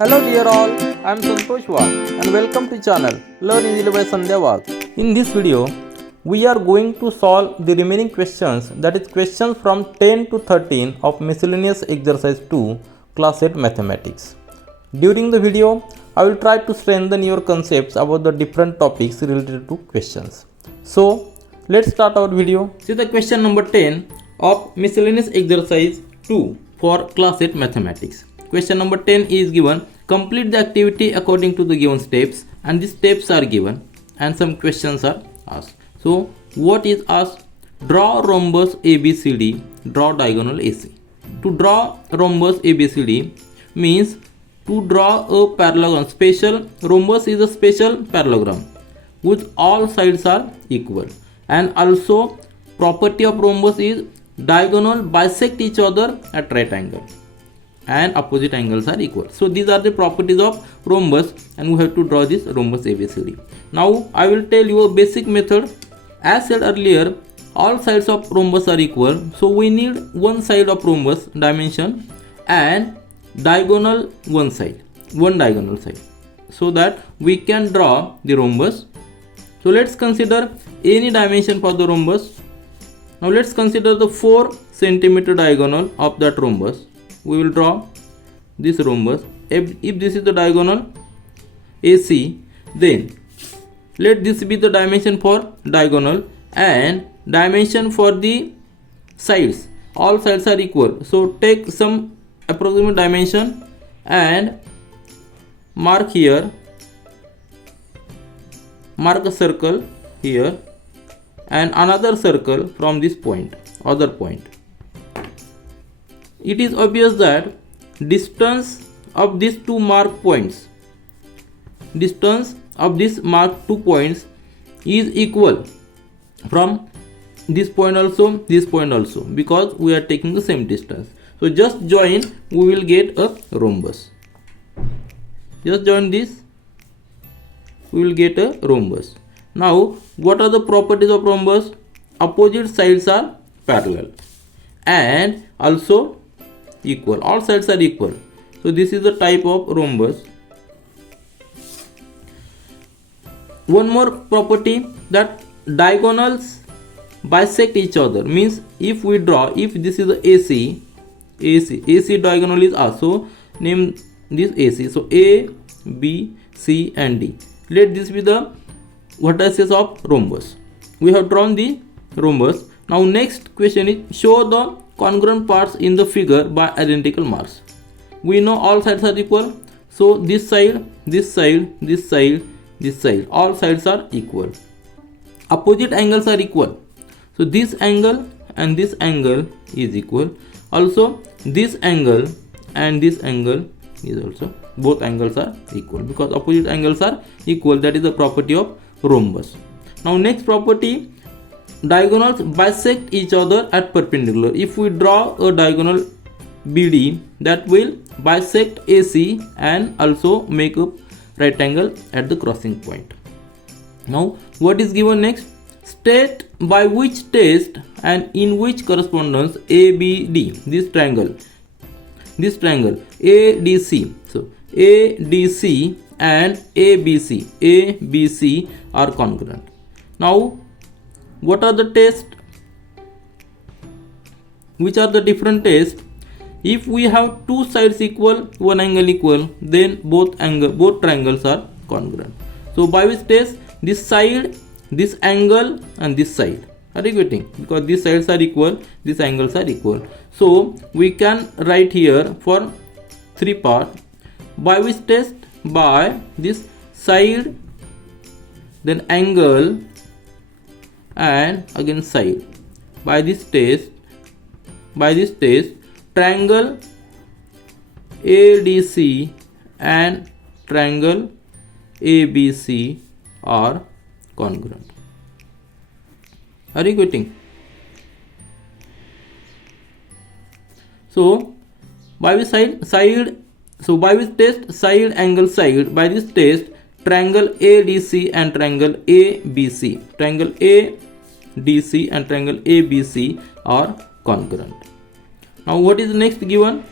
Hello dear all, I am Santosh Wagh and welcome to channel Learn Easily by Sandhya Wagh. In this video, we are going to solve the remaining questions, that is questions from 10 to 13 of Miscellaneous exercise 2 class 8 mathematics. During the video, I will try to strengthen your concepts about the different topics related to questions. So, let's start our video. See the question number 10 of Miscellaneous exercise 2 for class 8 mathematics. Question number 10 is given, complete the activity according to the given steps, and these steps are given and some questions are asked. So what is asked? Draw rhombus ABCD, draw diagonal AC. To draw rhombus ABCD means to draw a parallelogram. Special rhombus is a special parallelogram which all sides are equal, and also property of rhombus is diagonal bisect each other at right angle and opposite angles are equal. So these are the properties of rhombus and we have to draw this rhombus ABCD. Now I will tell you a basic method. As said earlier, all sides of rhombus are equal, so we need one side of rhombus dimension and diagonal one diagonal side, so that we can draw the rhombus. So let's consider any dimension for the rhombus. Now let's consider the 4 centimeter diagonal of that rhombus. We will draw this rhombus. If this is the diagonal AC, then let this be the dimension for diagonal and dimension for the sides. All sides are equal, so take some approximate dimension and mark here, mark a circle here and another circle from this point, other point. It is obvious that distance of these two marked points, distance of these marked 2 points is equal from this point also, this point also, because we are taking the same distance. So just join, we will get a rhombus. Just join this, we will get a rhombus. Now what are the properties of rhombus? Opposite sides are parallel and also equal, all sides are equal. So this is the type of rhombus. One more property, that diagonals bisect each other, means if we draw, if this is the AC diagonal is also name this AC. So A, B, C and D. Let this be the vertices of rhombus. We have drawn the rhombus. Now next question is, show the congruent parts in the figure by identical marks. We know all sides are equal, so this side, this side, this side, this side, all sides are equal. Opposite angles are equal, so this angle and this angle is equal. Also this angle and this angle is also, both angles are equal because opposite angles are equal. That is the property of rhombus. Now next property, diagonals bisect each other at perpendicular. If we draw a diagonal BD, that will bisect AC and also make a right angle at the crossing point. Now what is given next? State by which test and in which correspondence ABD, this triangle ADC, so ADC and ABC are congruent. Now what are the tests? Which are the different tests? If we have two sides equal, one angle equal, then both triangles are congruent. So by which test? This side, this angle and this side are equating, because these sides are equal, these angles are equal. So we can write here for 3 parts. By which test? By this side, then angle and again side. By this test, triangle ADC and triangle ABC are congruent. Are you getting? So by which side, so by which test? Side, angle, side. By this test, triangle ADC and triangle ABC, and triangle ABC are congruent. Now what is next given?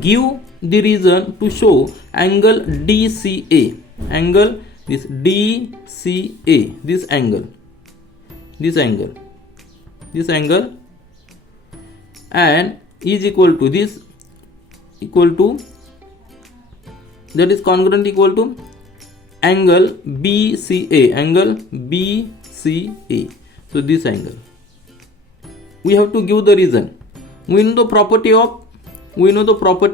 Give the reason to show angle DCA. Angle this DCA, this angle, and is equal to this, equal to, that is congruent equal to angle BCA, So this angle, we have to give the reason. We know the property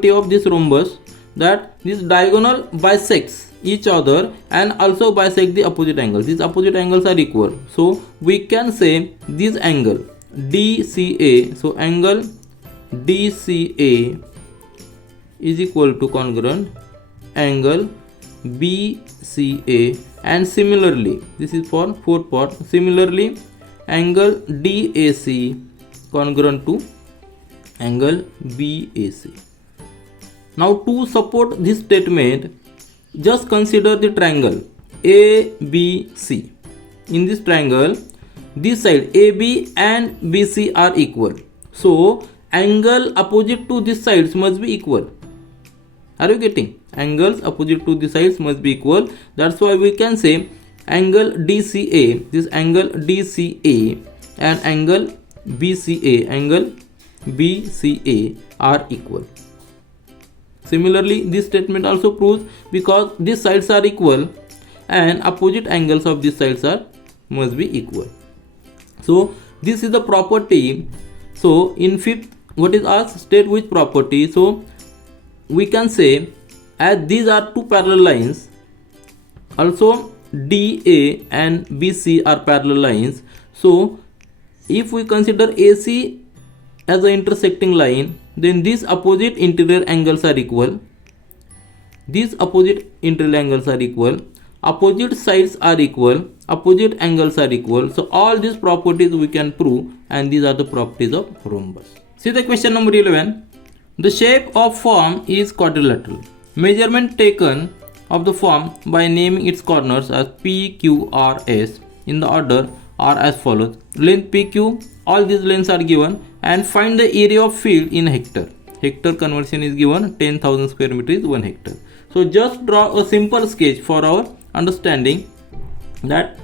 of this rhombus, that this diagonal bisects each other and also bisect the opposite angles. These opposite angles are equal, so we can say this angle DCA, so angle DCA is equal to congruent angle BCA, and similarly, this is for fourth part, similarly angle DAC congruent to angle BAC. Now to support this statement, just consider the triangle ABC. In this triangle, this side AB and BC are equal, so angle opposite to these sides must be equal. Are you getting? Angles opposite to the sides must be equal. That's why we can say angle DCA, this angle DCA and angle BCA are equal. Similarly, this statement also proves because these sides are equal and opposite angles of these sides must be equal. So this is the property. So in fifth, what is asked? State which property. So we can say, as these are two parallel lines, also DA and BC are parallel lines, so if we consider AC as an intersecting line, then these opposite interior angles are equal, opposite sides are equal, opposite angles are equal. So all these properties we can prove, and these are the properties of rhombus. See the question number 11. The shape of form is quadrilateral. Measurement taken of the form by naming its corners as P, Q, R, S in the order are as follows. Length PQ, all these lengths are given, and find the area of field in hectare. Hectare conversion is given, 10,000 square meter is 1 hectare. So just draw a simple sketch for our understanding that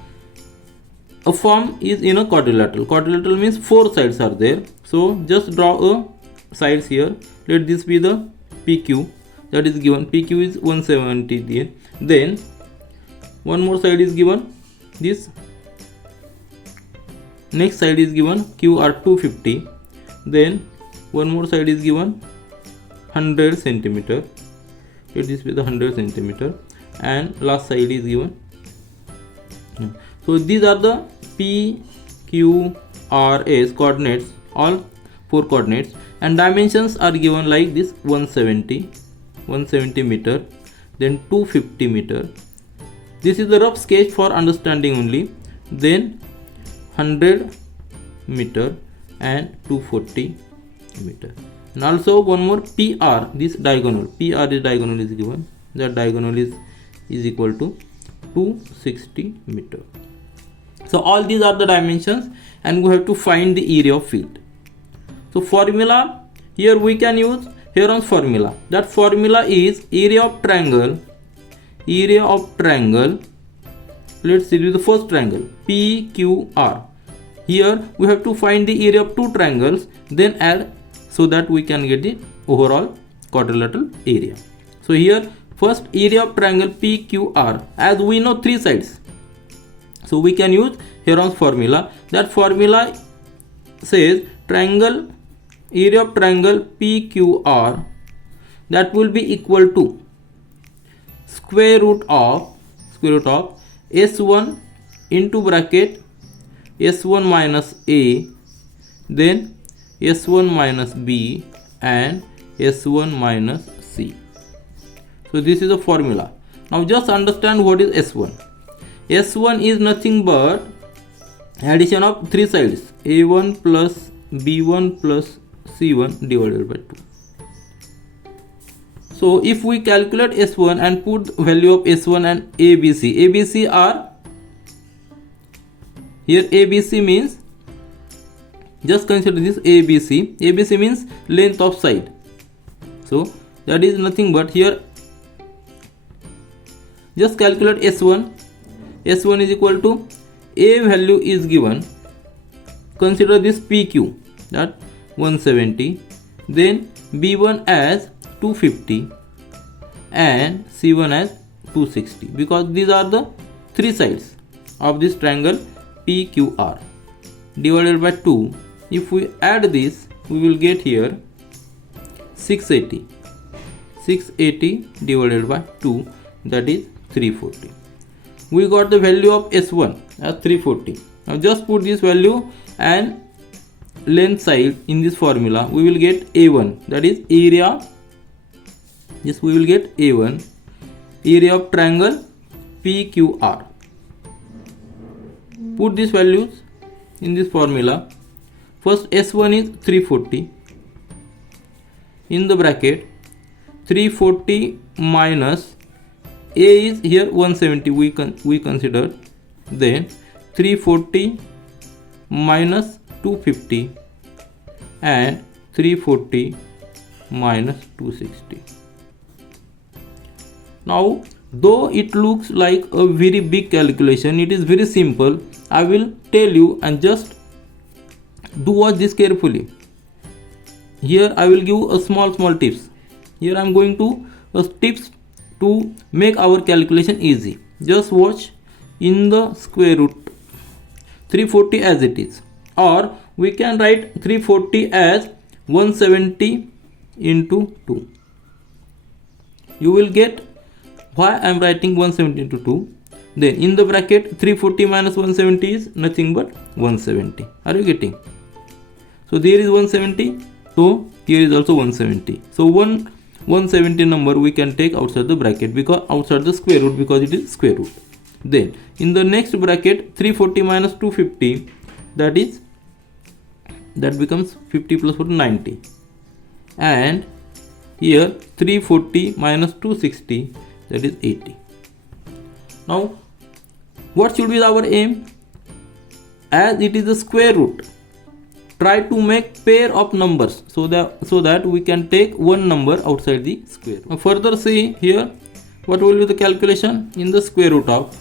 a form is in a quadrilateral. Quadrilateral means 4 sides are there. So just draw a sides here. Let this be the PQ, that is given. PQ is 170 there. Then one more side is given, this next side is given QR 250. Then one more side is given 100 centimeter. Let this be the 100 centimeter, and last side is given. So these are the P, Q, R, S coordinates, all 4 coordinates, and dimensions are given like this: 170 meter, then 250 meter. This is the rough sketch for understanding only. Then 100 meter and 240 meter. And also one more PR, this diagonal. PR is diagonal is given. That diagonal is equal to 260 meter. So all these are the dimensions, and we have to find the area of field. So formula, here we can use Heron's formula. That formula is area of triangle. Let's see the first triangle PQR. Here we have to find the area of 2 triangles, then add, so that we can get the overall quadrilateral area. So here first area of triangle PQR, as we know 3 sides, so we can use Heron's formula. That formula says triangle, area of triangle PQR, that will be equal to square root of S1 into bracket S1 minus A, then S1 minus B and S1 minus C. So this is the formula. Now just understand what is S1. S1 is nothing but addition of 3 sides, A1 plus B1 plus C1 divided by 2. So if we calculate S1 and put value of S1 and ABC are, here ABC means, just consider this ABC means length of side. So that is nothing but here just calculate S1. S1 is equal to A value is given. Consider this PQ, that 170, then B1 as 250 and C1 as 260, because these are the three sides of this triangle PQR. Divided by 2, if we add this, we will get here 680. 680 divided by 2, that is 340. We got the value of S1 as 340. Now just put this value and length side in this formula. We will get A1, that is area. Yes, we will get A1, area of triangle PQR. Put these values in this formula. First S1 is 340. In the bracket, 340 minus A is here 170 we consider, then 340 minus 250 and 340 minus 260. Now though it looks like a very big calculation, it is very simple. I will tell you and just do watch this carefully. Here I will give a small tips. Here I am going to tips to make our calculation easy. Just watch. In the square root 340 as it is, or we can write 340 as 170 into 2. You will get why I am writing 170 into 2. Then in the bracket 340 minus 170 is nothing but 170. Are you getting? So there is 170, so here is also 170. So 170 number we can take outside the bracket, because outside the square root, because it is square root. Then in the next bracket 340 minus 250, that becomes 50 plus 40, 90, and here 340 minus 260, that is 80. Now what should be our aim? As it is the square root, try to make pair of numbers so that we can take one number outside the square root. Now further see here, what will be the calculation in the square root of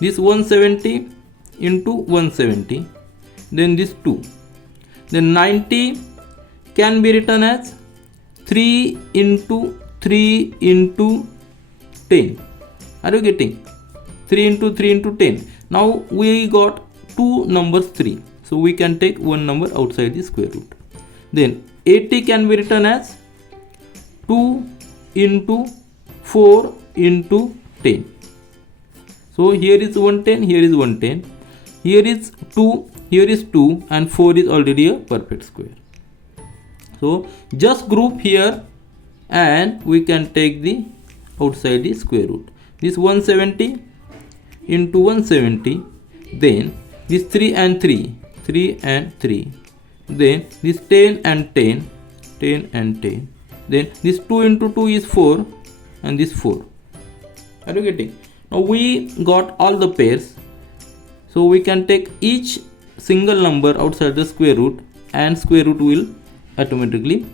this 170 into 170, then this 2, then 90 can be written as 3 into 3 into 10. Are you getting? 3 into 3 into 10. Now we got two numbers 3. So we can take one number outside the square root. Then 80 can be written as 2 into 4 into 10. So here is 110, here is 110, here is 2, here is 2, and 4 is already a perfect square. So just group here and we can take the outside the square root. This 170 into 170, then this 3 and 3, 3 and 3, then this 10 and 10, 10 and 10, then this 2 into 2 is 4, and this 4. Are you getting? Now we got all the pairs, so we can take each single number outside the square root and square root will automatically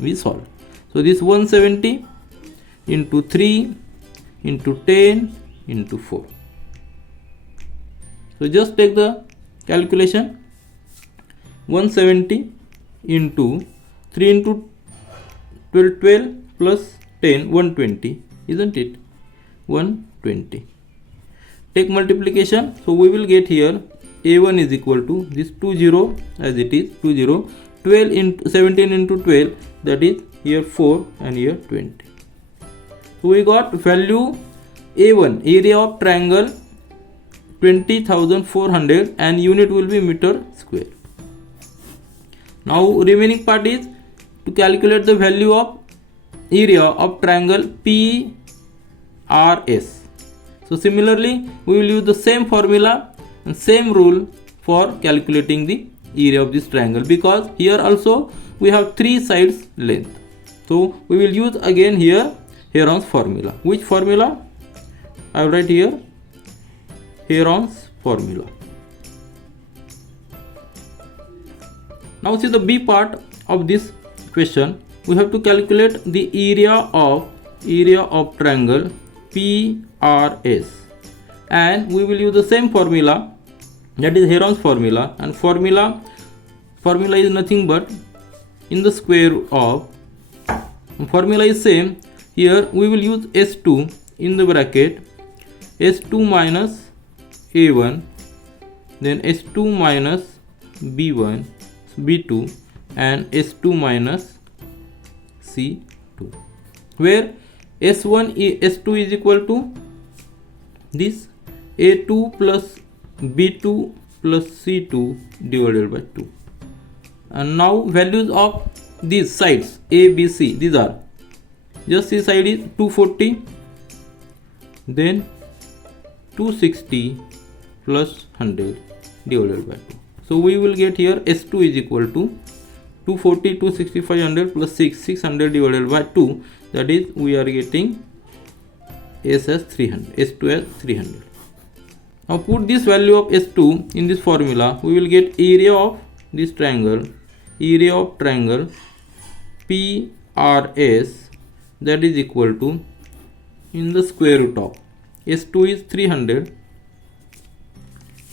be solved. So this 170 into 3 into 10 into 4. So just take the calculation. 170 into 3 into 12 plus 10, 120, isn't it? 120. Take multiplication, so we will get here A1 is equal to this 20 as it is 20, 12 into 17 into 12, that is here 4 and here 20. So we got value A1, area of triangle 20,400, and unit will be meter square. Now remaining part is to calculate the value of area of triangle PRS. So similarly we will use the same formula and same rule for calculating the area of this triangle, because here also we have three sides length. So we will use again here Heron's formula. Which formula? I will write here Heron's formula. Now see the B part of this question. we have to calculate the area of triangle PRS, and we will use the same formula, that is Heron's formula, and formula is nothing but in the square of, formula is same. Here we will use S2 in the bracket, S2 minus A1, then S2 minus B1, B2, and S2 minus C2, where S2 is equal to this A2 plus B2 plus C2 divided by 2. And now values of these sides A, B, C, these are, just C side is 240, then 260 plus 100 divided by 2. So we will get here S2 is equal to 240, 265, 100 plus 600 divided by 2, that is we are getting S as 300, S2 as 300. Now put this value of S2 in this formula, we will get area of this triangle, area of triangle PRS, that is equal to, in the square root of, S2 is 300,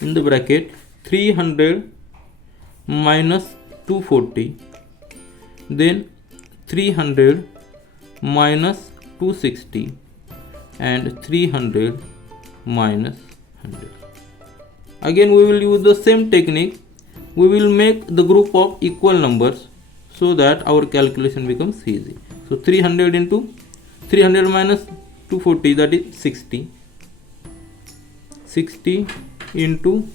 in the bracket 300 minus 240, then 300 minus 260, and 300 minus 100. Again we will use the same technique. We will make the group of equal numbers so that our calculation becomes easy. So 300 into 300 minus 240, that is 60. 60 into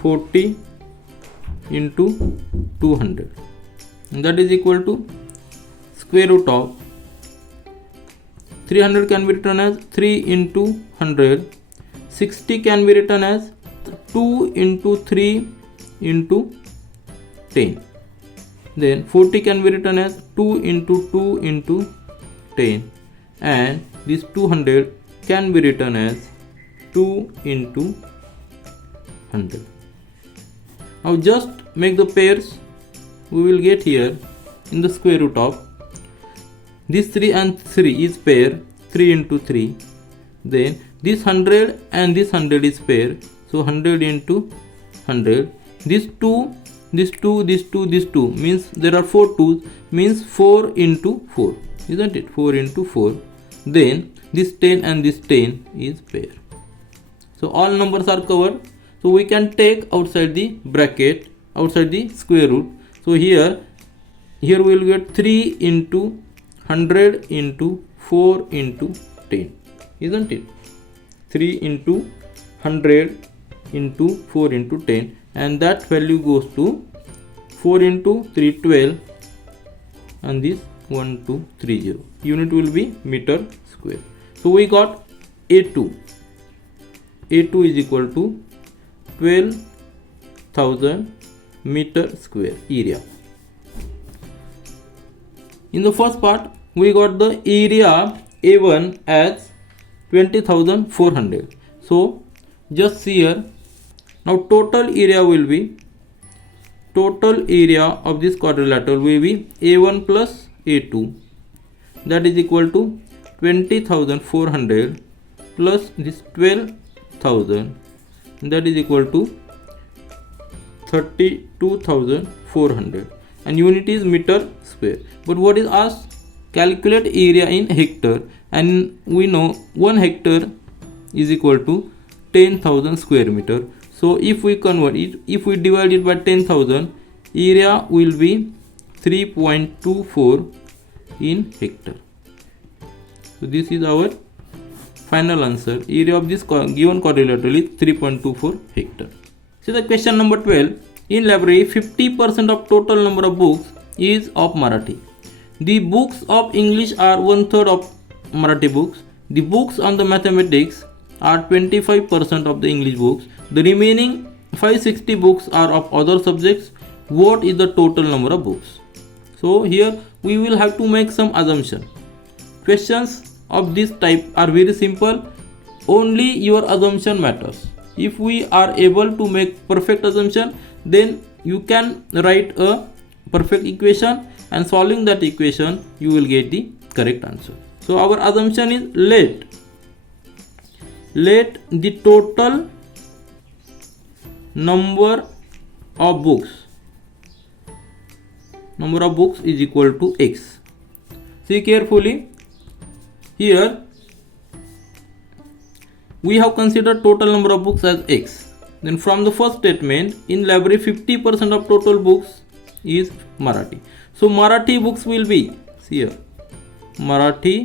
40 into 200, and that is equal to square root of 300 can be written as 3 into 100, 60 can be written as 2 into 3 into 10, then 40 can be written as 2 into 2 into 10, and this 200 can be written as 2 into 100. Now just make the pairs. We will get here in the square root of this 3 and 3 is pair, 3 into 3, then this 100 and this 100 is pair, so 100 into 100, this 2, this 2, this 2, this 2, means there are 4 2's, means 4 into 4, isn't it? 4 into 4, then this 10 and this 10 is pair. So all numbers are covered. So we can take outside the bracket, outside the square root. So here we will get 3 into 100 into 4 into 10, isn't it? 3 into 100 into 4 into 10, and that value goes to 4 into 3 12, and this 1230. Unit will be meter square. So we got A2. A2 is equal to 12,000 meter square area. In the first part, we got the area A1 as 20,400. So just see here. Now total area will be, total area of this quadrilateral will be A1 plus A2, that is equal to 20,400 plus this 12,000, that is equal to 32,400, and unit is meter square. But what is asked? Calculate area in hectare, and we know 1 hectare is equal to 10,000 square meter. So if we convert it, if we divide it by 10,000, area will be 3.24 in hectare. So this is our final answer. Area of this given quadrilateral is 3.24 hectare. See the question number 12. In library, 50% of total number of books is of Marathi. The books of English are 1/3 of Marathi books. The books on the mathematics are 25% of the English books. The remaining 560 books are of other subjects. What is the total number of books? So here we will have to make some assumption. Questions of this type are very simple. Only your assumption matters. If we are able to make perfect assumption, then you can write a perfect equation, and solving that equation you will get the correct answer. So our assumption is let the total number of books is equal to x. See carefully, here we have considered total number of books as x. Then from the first statement, in library 50% of total books is Marathi. So Marathi books will be, see here, Marathi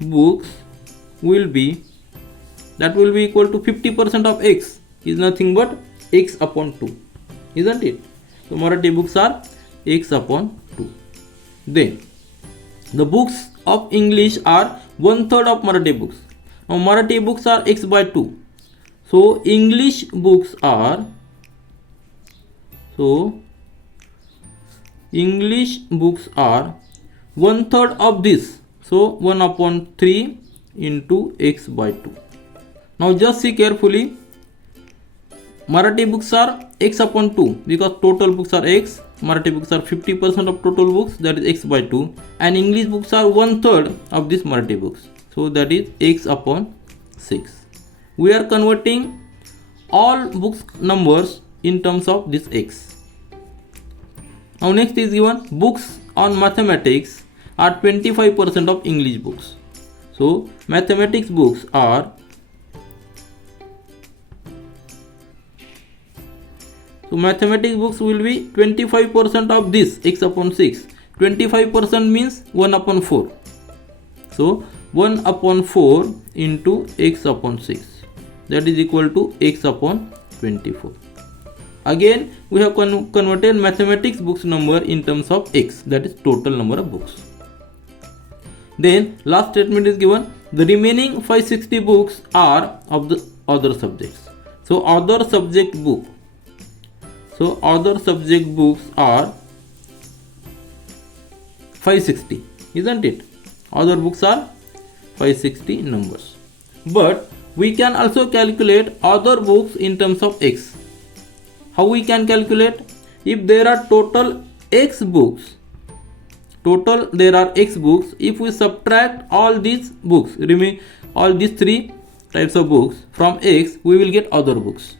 books will be, that will be equal to 50% of x is nothing but x upon 2, isn't it? So Marathi books are x upon 2. Then the books of English are 1/3 of Marathi books. Now Marathi books are x by 2. So English books are, so English books are 1/3 of this. So 1/3 into x by 2. Now just see carefully, Marathi books are x upon 2 because total books are x. Marathi books are 50% of total books, that is x by 2, and English books are 1/3 of this Marathi books, so that is x upon 6. We are converting all books numbers in terms of this x. Now next is given books on mathematics are 25% of English books. So mathematics books are, so mathematics books will be 25% of this x upon 6. 25% means 1/4. So 1/4 into x upon 6, that is equal to x upon 24. Again we have converted mathematics books number in terms of x, that is total number of books. Then last statement is given, the remaining 560 books are of the other subjects. So other subject book, so other subject books are 560, isn't it? Other books are 560 numbers. But we can also calculate other books in terms of x. How we can calculate? If there are total x books, there are x books, if we subtract all these books, remain all these 3 types of books from x, we will get other books.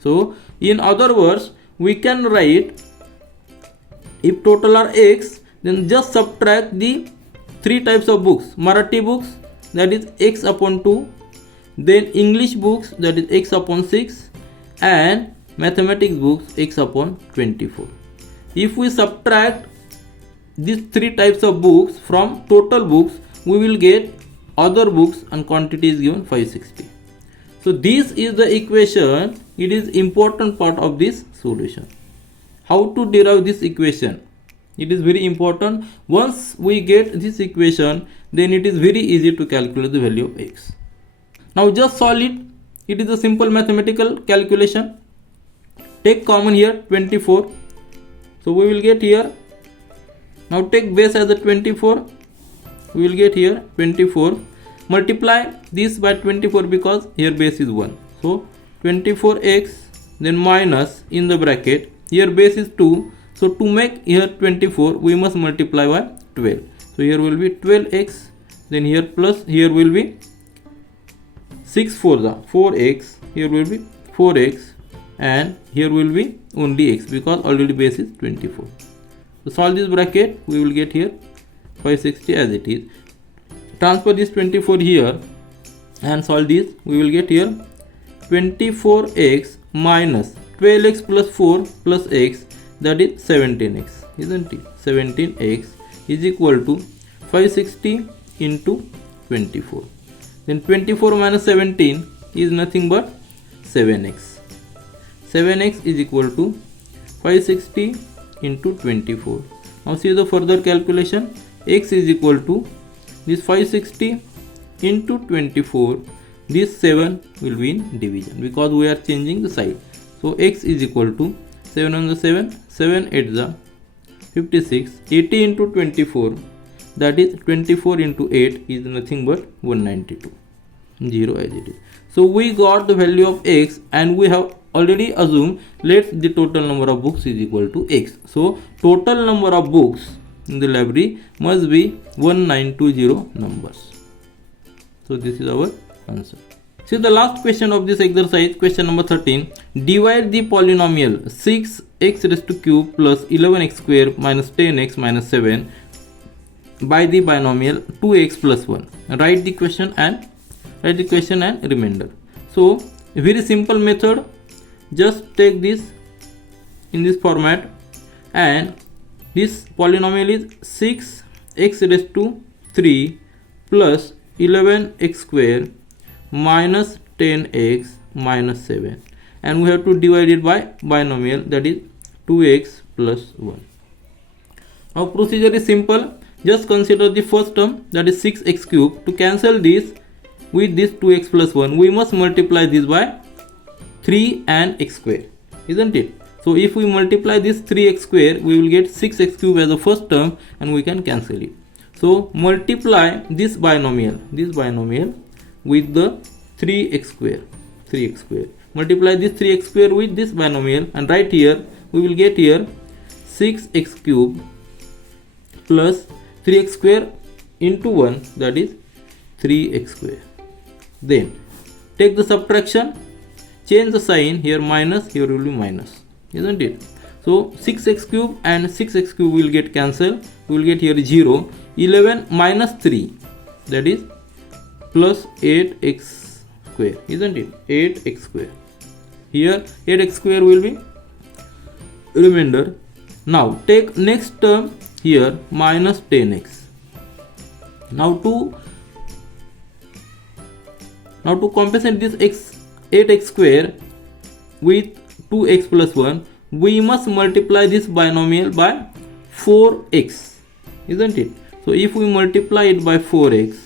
So in other words, we can write, if total are x, then just subtract the 3 types of books. Marathi books, that is x upon 2, then English books, that is x upon 6, and mathematics books x upon 24. If we subtract these 3 types of books from total books, we will get other books, and quantity is given 560. So this is the equation. It is important part of this solution. How to derive this equation? It is very important. Once we get this equation, then it is very easy to calculate the value of x. Now just solve it. It is a simple mathematical calculation. Take common here 24. So we will get here. Now take base as a 24. We will get here 24. Multiply this by 24 because here base is 1. So 24x, then minus in the bracket, here base is 2. So to make here 24, we must multiply by 12. So here will be 12x, then here plus, here will be 6 for the 4x, here will be 4x, and here will be only x because already base is 24. So solve this bracket, we will get here 560 as it is. Transfer this 24 here and solve this, we will get here 24x minus 12x plus 4 plus x, that is 17x, isn't it? 17x is equal to 560 into 24. Then 24 minus 17 is nothing but 7x. 7x is equal to 560 into 24. Now see the further calculation. X is equal to this 560 into 24. This 7 will be in division because we are changing the side. So x is equal to 7 on the 7, 7 8 the 56, 80 into 24, that is 24 into 8 is nothing but 192, 0 as it is. So we got the value of x and we have already assumed, let the total number of books is equal to x. So total number of books in the library must be 1920 numbers. So this is our answer. See the last question of this exercise, question number 13. Divide the polynomial 6x raised to cube plus 11x square minus 10x minus 7 by the binomial 2x plus 1. Write the question and remainder. So a very simple method. Just take this in this format, and this polynomial is 6x raised to 3 plus 11x square minus 10x minus 7, and we have to divide it by binomial, that is 2x plus 1. Our procedure is simple. Just consider the first term, that is 6x cube. To cancel this with this 2x plus 1, we must multiply this by 3 and x square, isn't it? So if we multiply this 3x square, we will get 6x cube as the first term, and we can cancel it. So multiply this binomial with the 3x square. Multiply this 3x square with this binomial, and right here we will get here 6x cube plus 3x square into 1, that is 3x square. Then take the subtraction, change the sign, here minus, here will be minus, isn't it? So 6x cube and 6x cube will get cancelled. We will get here 0. 11 minus 3, that is plus 8x square, isn't it? 8x square. Here 8x square will be remainder. Now take next term here, minus 10x. Now to compensate this 8x square with 2x plus 1, we must multiply this binomial by 4x, isn't it? So if we multiply it by 4x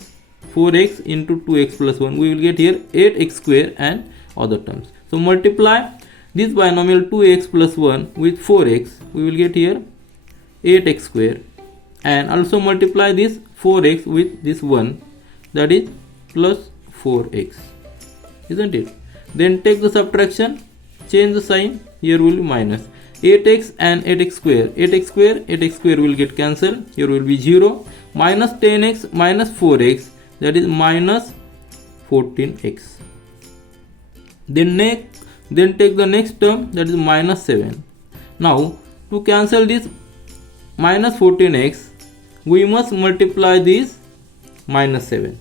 into 2x plus 1, we will get here 8x square and other terms. So multiply this binomial 2x plus 1 with 4x, we will get here 8x square, and also multiply this 4x with this 1, that is plus 4x, isn't it? Then take the subtraction, change the sign, here will be minus 8x and 8x square will get cancelled, here will be 0, minus 10x minus 4x, that is minus 14x. Then take the next term, that is minus 7. Now to cancel this minus 14x, we must multiply this minus 7.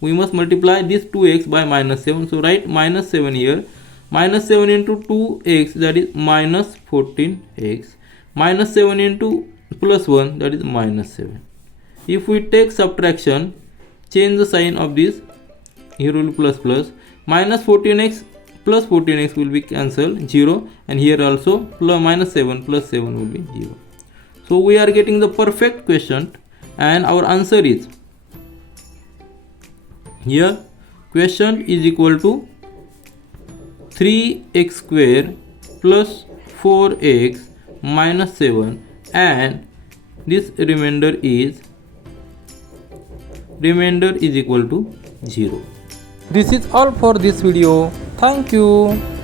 We must multiply this 2x by minus 7. So write minus 7 here. Minus 7 into 2x, that is minus 14x. Minus 7 into plus 1, that is minus 7. If we take subtraction, change the sign of this, here will be plus plus. Minus 14x plus 14x will be cancelled, 0, and here also plus minus 7 plus 7 will be 0. So we are getting the perfect question, and our answer is here. Question is equal to 3x square plus 4x minus 7, and this remainder is equal to 0. This is all for this video. Thank you.